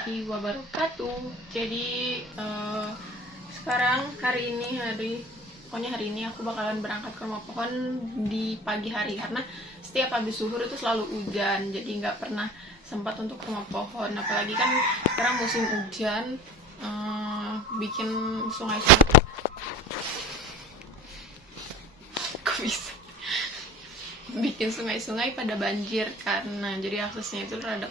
warahmatullahi wabarakatuh. Jadi sekarang hari ini aku bakalan berangkat ke rumah pohon di pagi hari karena setiap habis zuhur itu selalu hujan, jadi nggak pernah sempat untuk ke rumah pohon. Apalagi kan sekarang musim hujan, bikin sungai-sungai kok bisa bikin sungai-sungai pada banjir karena jadi aksesnya itu rada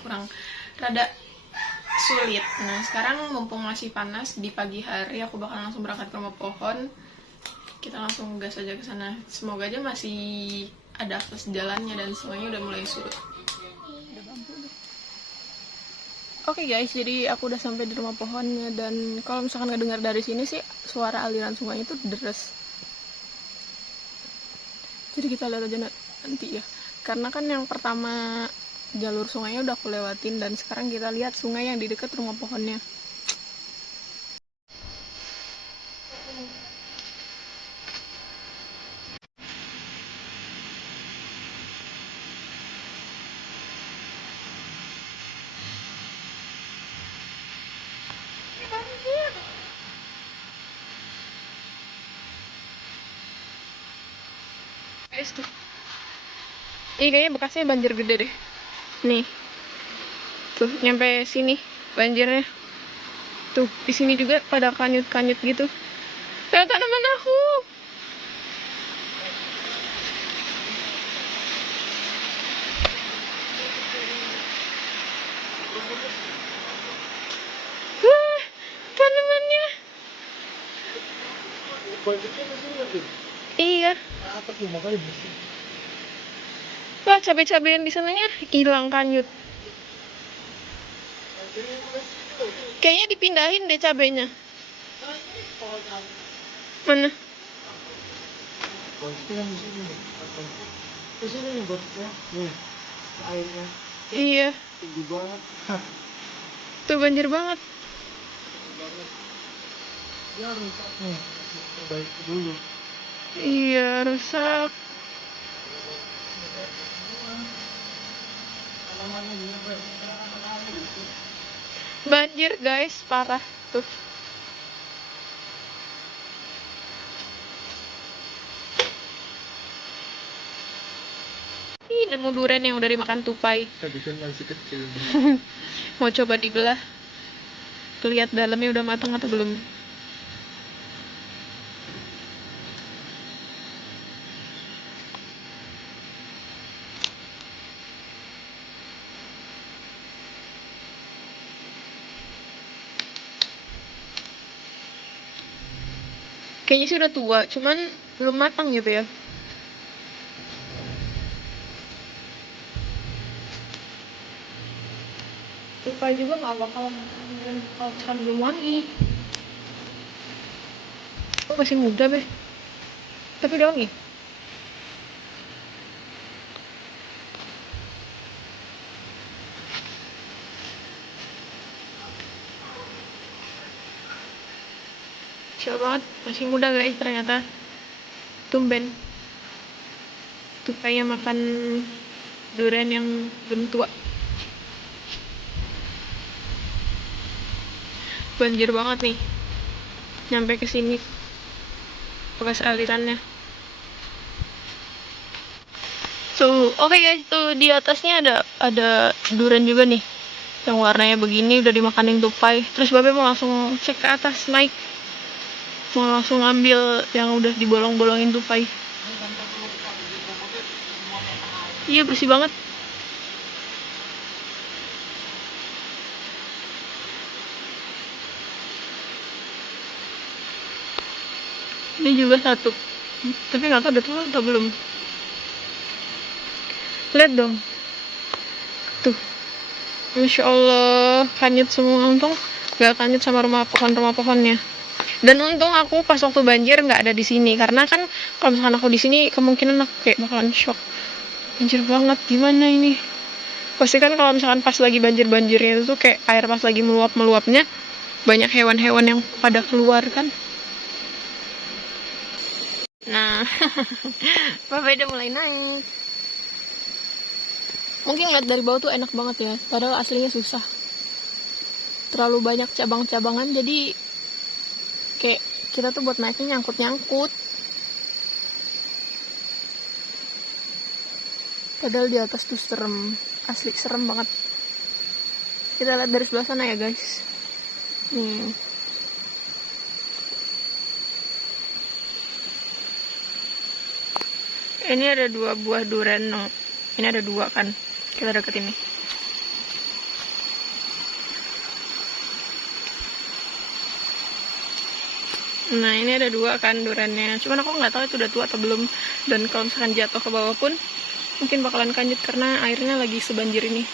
sulit. Nah sekarang mumpung masih panas di pagi hari, aku bakal langsung berangkat ke rumah pohon. Kita langsung gas aja ke sana. Semoga aja masih ada akses jalannya dan semuanya udah mulai surut. Oke guys, jadi aku udah sampai di rumah pohonnya dan kalau misalkan ngedengar dari sini sih suara aliran sungai itu deres. Jadi kita lihat aja nanti ya. Karena kan yang pertama jalur sungainya udah aku lewatin dan sekarang kita lihat sungai yang di dekat rumah pohonnya. Guys tuh. Ini kayaknya bekasnya banjir gede deh. Nih. Tuh nyampe sini banjirnya. Tuh di sini juga pada kanyut-kanyut gitu. Lihat tanaman aku. Wah, tanamannya. Iya. Wah, cabai-cabean di sananya hilang kanyut. Kayaknya dipindahin deh cabainya. Mana? Iya. Tuh banjir banget. Iya, rusak. Banjir guys, parah tuh. Ih, nemu durian yang udah dimakan tupai. Masih kecil. Mau coba dibelah. Lihat dalamnya udah matang atau belum. Kayaknya sih udah tua, cuman belum matang gitu ya. Tupai juga nggak bakal kalau misalkan belum wangi. Oh, masih muda beh. Tapi udah wangi. Chill banget, masih muda guys ternyata. Tumben. Tupainya makan durian yang belum tua. Banjir banget nih. Nyampe ke sini. Bekas alirannya. So, oke guys, tuh di atasnya ada durian juga nih. Yang warnanya begini udah dimakanin tupai. Terus Babe mau langsung cek ke atas, naik. Mau langsung ambil yang udah dibolong-bolongin tupai. Iya, bersih banget. Ini juga satu. Tapi nggak tahu udah tua atau belum. Lihat dong. Tuh. Masya Allah, kanyut semua. Untung nggak kanyut sama rumah pohonnya. Dan untung aku pas waktu banjir nggak ada di sini karena kan kalau misalkan aku di sini kemungkinan aku kayak bakalan shock. Banjir banget, gimana ini? Pasti kan kalau misalkan pas lagi banjirnya itu kayak air pas lagi meluapnya banyak hewan-hewan yang pada keluar kan. Nah, Bapak udah mulai naik. Mungkin lihat dari bawah tuh enak banget ya, padahal aslinya susah. terlalu banyak cabang-cabangan, jadi kayak kita tuh buat naiknya nyangkut-nyangkut. Padahal di atas tuh serem, asli serem banget. Kita lihat dari sebelah sana ya guys. Nih. Ini ada 2 buah durian. No. Ini ada 2 kan. Kita deket ini. Nah ini ada 2 kan duriannya. Cuman aku nggak tahu itu udah tua atau belum. Dan kalau misalkan jatuh ke bawah pun mungkin bakalan kanjut karena airnya lagi sebanjir ini.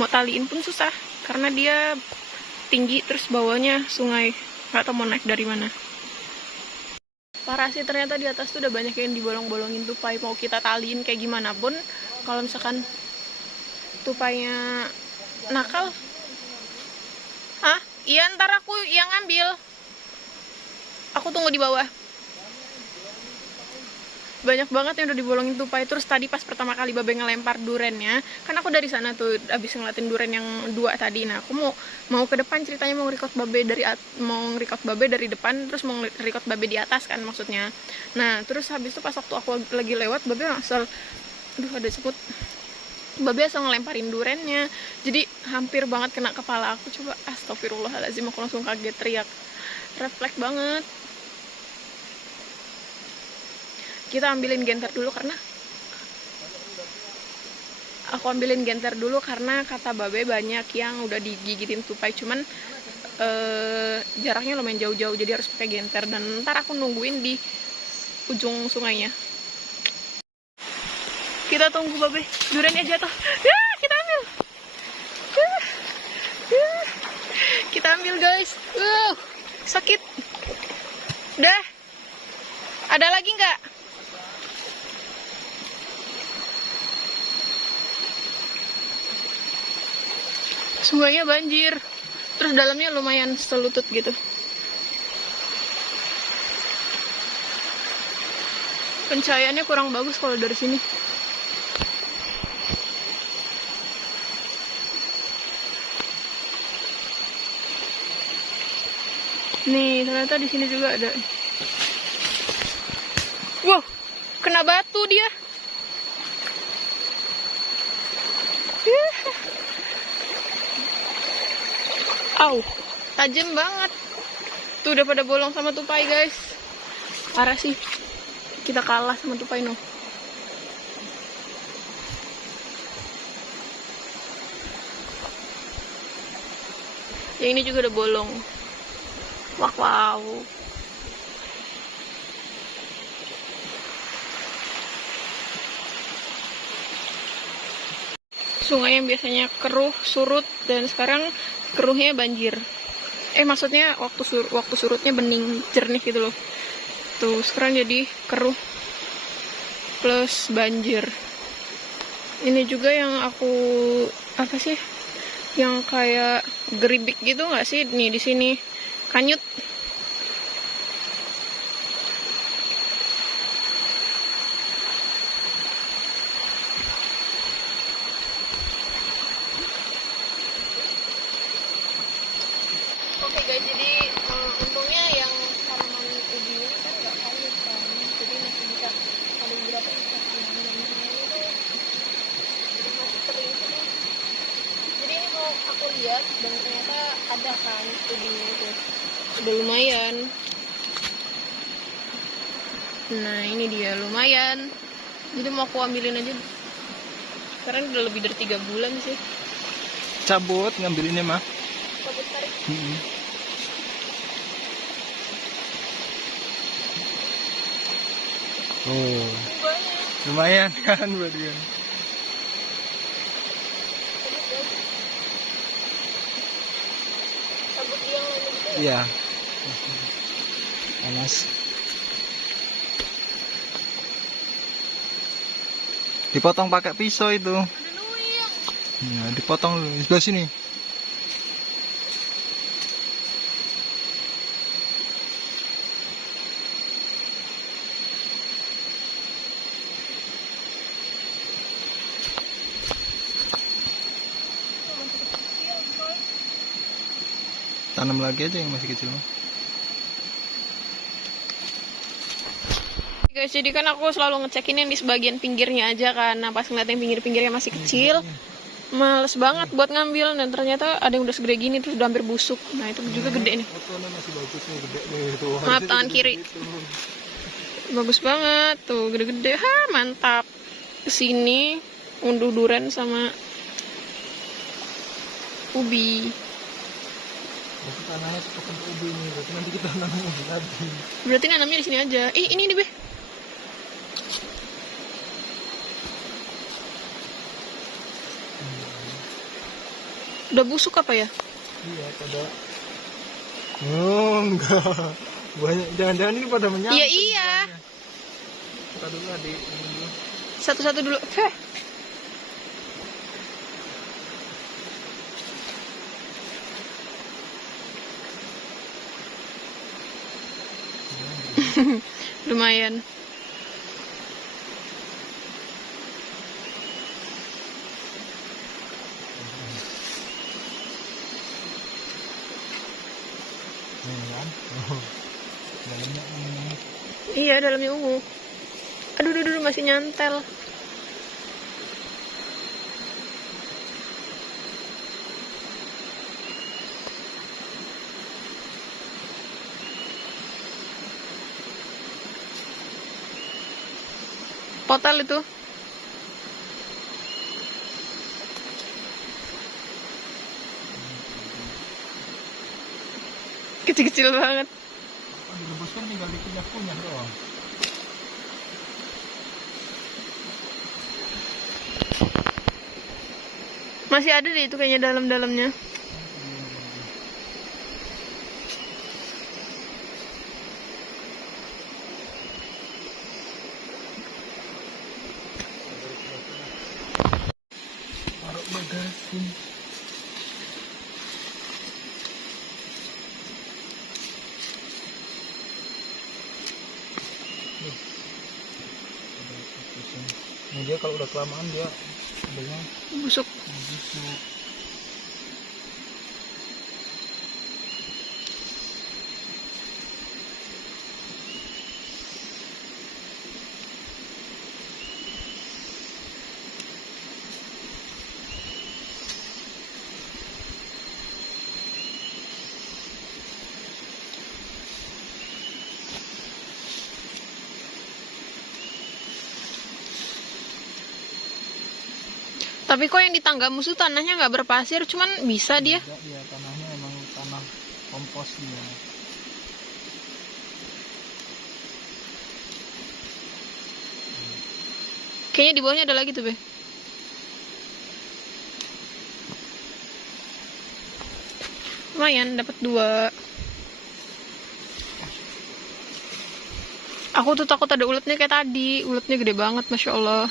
Mau taliin pun susah karena dia tinggi, terus bawahnya sungai. Nggak tahu mau naik dari mana. Parah sih, ternyata di atas tuh udah banyak yang dibolong-bolongin tupai. Mau kita taliin kayak gimana pun, kalau misalkan tupainya nakal, iya ntar aku yang ngambil. Aku tunggu di bawah. Banyak banget yang udah dibolongin tupai. Terus tadi pas pertama kali Babe ngelempar durennya, kan aku dari sana tuh abis ngeliatin duren yang 2 tadi. Nah aku mau ke depan ceritanya, mau record Babe dari depan, terus mau record Babe di atas kan maksudnya. Nah terus habis itu pas waktu aku lagi lewat, Babe asal, aduh ada sebut, Babe asal ngelemparin durennya, jadi hampir banget kena kepala aku. Coba astagfirullahaladzim, aku langsung kaget, teriak, refleks banget. Kita ambilin genter dulu karena kata Babe banyak yang udah digigitin tupai, cuman jaraknya lumayan jauh-jauh, jadi harus pakai genter. Dan ntar aku nungguin di ujung sungainya. Kita tunggu Babe, duriannya jatuh. Ya, kita ambil. Kita ambil guys. Sakit. Udah. Ada lagi nggak? Sungainya banjir, terus dalamnya lumayan selutut gitu. Pencahayaannya kurang bagus kalau dari sini. Nih, ternyata di sini juga ada. Wow, kena batu dia. Au, tajam banget. Tuh udah pada bolong sama tupai guys. Parah sih. Kita kalah sama tupai no. Yang ini juga udah bolong. Wow. Sungai yang biasanya keruh, surut, dan sekarang keruhnya banjir. Maksudnya waktu surutnya bening, jernih gitu loh. Tuh sekarang jadi keruh plus banjir. Ini juga yang aku yang kayak geribik gitu nggak sih? Nih di sini kanyut. Oke guys, jadi untungnya yang tanaman ubi ini kan nggak kanyut kan, jadi masih bisa ada beberapa yang bisa kanyut. Dan ini tuh jadi masih kering semua. Jadi ini mau aku lihat dan ternyata ada kan ubinya itu, udah lumayan. Nah ini dia lumayan, jadi mau aku ambilin aja. Sekarang udah lebih dari 3 bulan sih. Cabut ngambilinnya mah. Cabut tarik. Oh, lumayan kan buat dia. Cabut yang lain gitu. Iya. Panas. Dipotong pakai pisau itu. Ada nuyang. Ya, dipotong di sebelah sini. Tanam lagi aja yang masih kecil. Guys, jadi kan aku selalu ngecekin yang di sebagian pinggirnya aja kan. Nah, pas ngeliat yang pinggir-pinggirnya masih kecil, males banget buat ngambil. Dan ternyata ada yang udah segede gini, terus udah hampir busuk. Nah, itu juga gede nih. Masih bagus nih, gede nih tuh. Maaf, tangan kiri. Bagus banget, tuh gede-gede. Ha, mantap. Kesini, unduh duren sama ubi. Berarti tanahnya seperti ubi nih, berarti nanti kita nanam ubi lagi. Berarti nanamnya di sini aja. Ih, ini nih, Be. Udah busuk apa ya? Iya, pada. Enggak. Banyak, jangan-jangan ini pada menyatu. Iya, iya. Kita dulu adik. Satu-satu dulu. Heh. Lumayan. Dalamnya ungu. Iya, dalamnya ungu. Aduh, aduh, masih nyantel. Total itu. Kecil-kecil banget. Direbus kan tinggal dikunyah-kunyah doang. Masih ada deh itu kayaknya dalam-dalamnya. Taruh bagasin. Ini dia kalau udah kelamaan dia sebenarnya Busuk. busuk. Tapi kok yang di tangga musuh tanahnya nggak berpasir, cuman bisa dia. Enggak, dia tanahnya emang tanah kompos dia. Kayaknya di bawahnya ada lagi tuh, Be. Lumayan, dapat 2. Aku tuh takut ada uletnya kayak tadi. Uletnya gede banget, Masya Allah.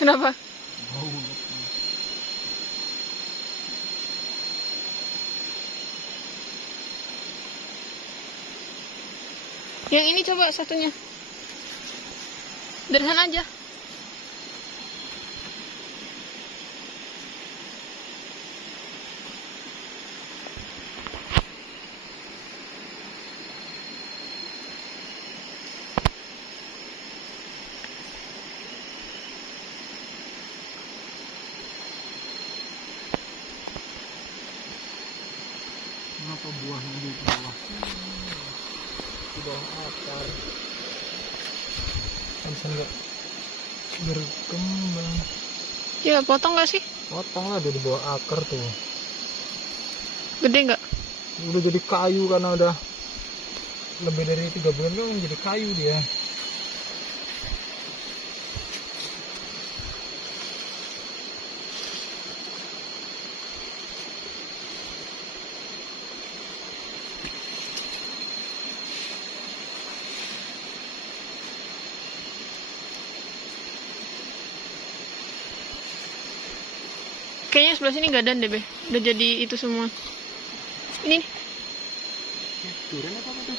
Kenapa? Bau uletnya. Yang ini coba satunya. Dari sana aja. Kenapa buahnya di bawah? Di bawah akar. Bisa nggak berkembang? Ya, potong gak sih? Potong lah dia di bawah akar tuh. Gede nggak? Udah jadi kayu karena udah lebih dari 3 bulan kan jadi kayu dia. Kayaknya sebelah sini nggak ada deh, Be. Udah jadi itu semua. Ini nih. Durian apa tuh?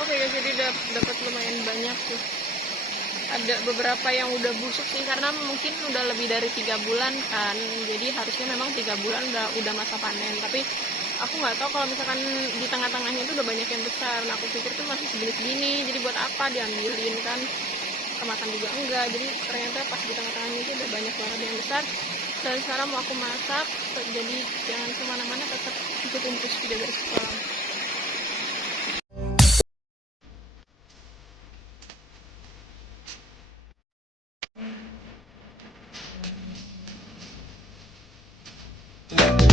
Oke guys, jadi dapat lumayan banyak tuh. Ada beberapa yang udah busuk sih karena mungkin udah lebih dari 3 bulan kan. Jadi harusnya memang 3 bulan udah masa panen. Tapi aku nggak tahu kalau misalkan di tengah-tengahnya itu udah banyak yang besar. Nah aku pikir tuh masih segini-segini. Jadi buat apa diambilin kan? Kemakan juga enggak. Jadi ternyata pas di tengah-tengahnya itu udah banyak banget yang besar. Dan sekarang mau aku masak. Jadi jangan kemana-mana, tetap ikutin terus video dari sekolah.